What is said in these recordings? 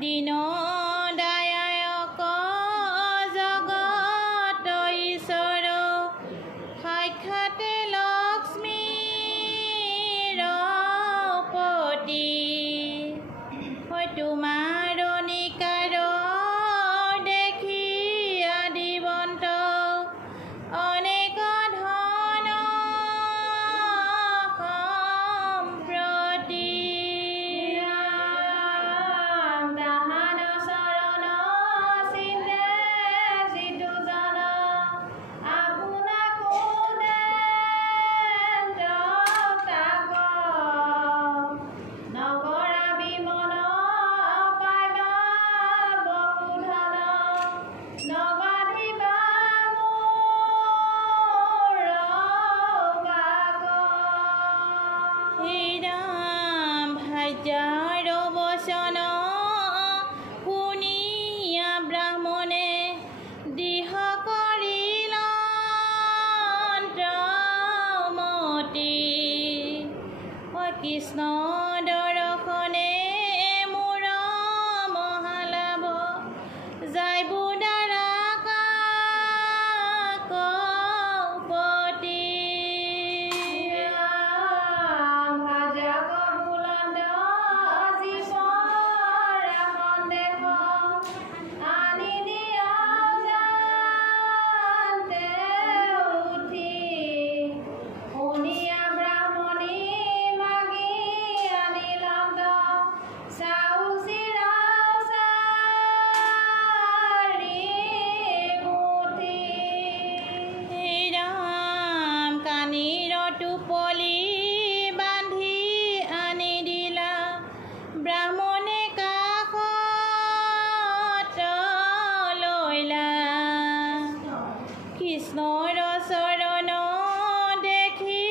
দীন দায়ায়ক জগত ঈশ্বৰ সাক্ষাতে লক্ষ্মীৰ পতি তোমাৰ নিকাৰ দেখি আদিবন্ত অনেক ধন সম্প্ৰতি দাহান চৰণ চিন্তে যিটো জন আপোনাকো দেন তাক নগৰা বিমন পাইবা বহু ধন নবাধিবা মোৰ বাক শ্ৰীৰাম ভাৰ্যাৰ বচন শুনিয়া ব্ৰাহ্মণে দিহ কৰিল অন্তৰ্মতি কৃষ্ণ দৰ্শনে মোৰ মহালাভ যাইব দ্বাৰা কাকপতি ভাজক বুলন্দ জীৱৰ সন্দেহ আনি দিয়া জানতে উঠি শুনিয়া ব্ৰাহ্মণী মাগি আনিলাম চাউল চিৰা চাৰি মুঠি ৰাম কানিৰ টোপলি বান্ধি আনি দিলা ব্ৰাহ্মণে কাষত লৈলা কৃষ্ণৰ চৰণ দেখি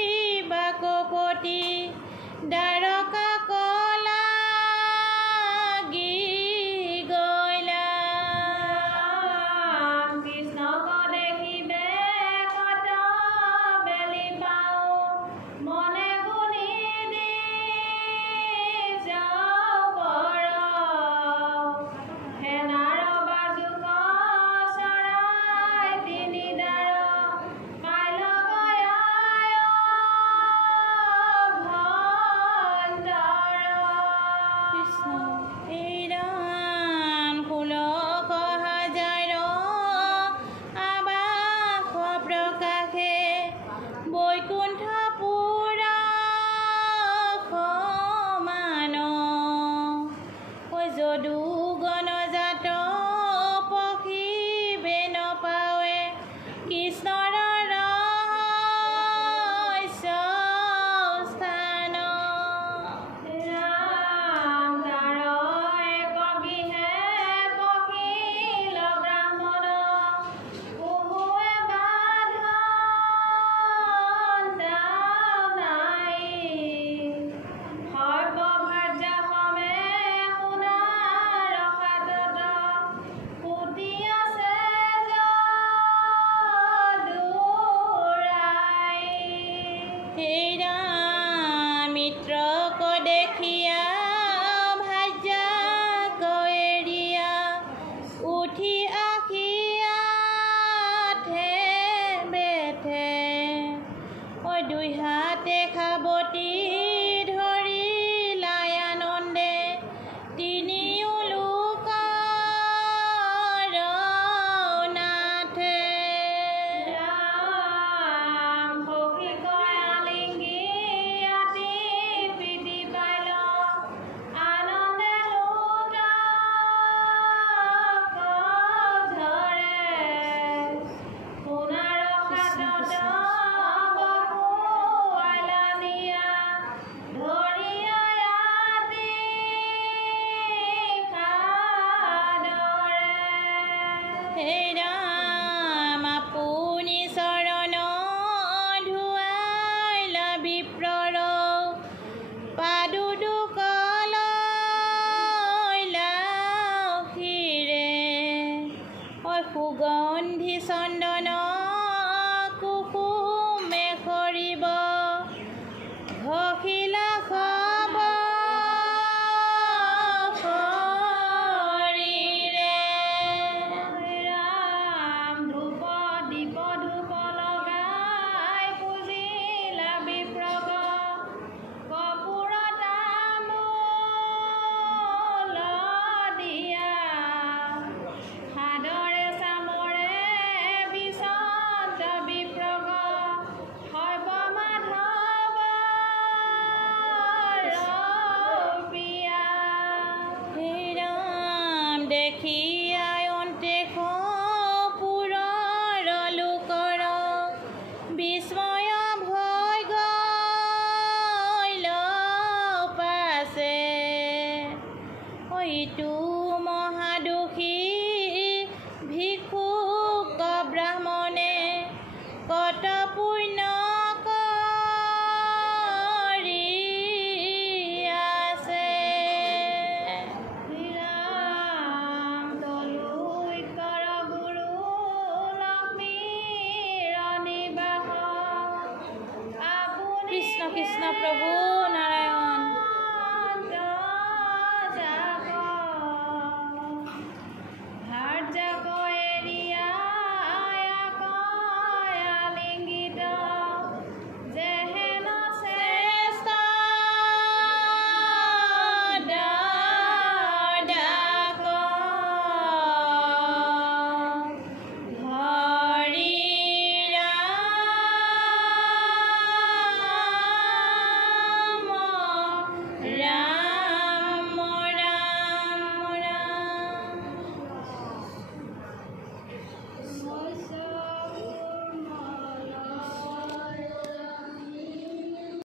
বাকপতি দ্বাৰকা লাগি গলা কৃষ্ণক দেখিবে কত বেলি পাওঁ মনে গুণি দি যাওঁ সেনাৰ বাজুক চৰাই তিনিডাৰ পাইল গয়ায় ভণ্ডাৰ কৃষ্ণ ৰাম 16,000 আবাস প্ৰকাশে বৈকুণ্ঠপুৰ সমান যদু গণজাত পখিবে নপাৱে কৃষ্ণৰ ৰহস্য স্থান ৰাম তাৰ এক গৃহে পখিল ব্ৰাহ্মণ পুহুৱে বান্ধন নাই সৰ্বভাৰ্যা সমে সোণাৰ খাদত পুতি আছে যদুৰাই মিত্ৰক দেখিয়া ভাৰ্যাক এৰিয়া উঠি আখিয়াঠে বেঠে দুই হাতে খাবতি ধৰিলাই আনন্দে তিনিও লোকৰ নাথে ৰাম সখী কয় আলিংগি আতি প্ৰীতি পাইল আনন্দে লোটক ধৰে সোণাৰ খাদত বহুৱাইলানি কৃষ্ণ প্ৰভু নাৰায়ণ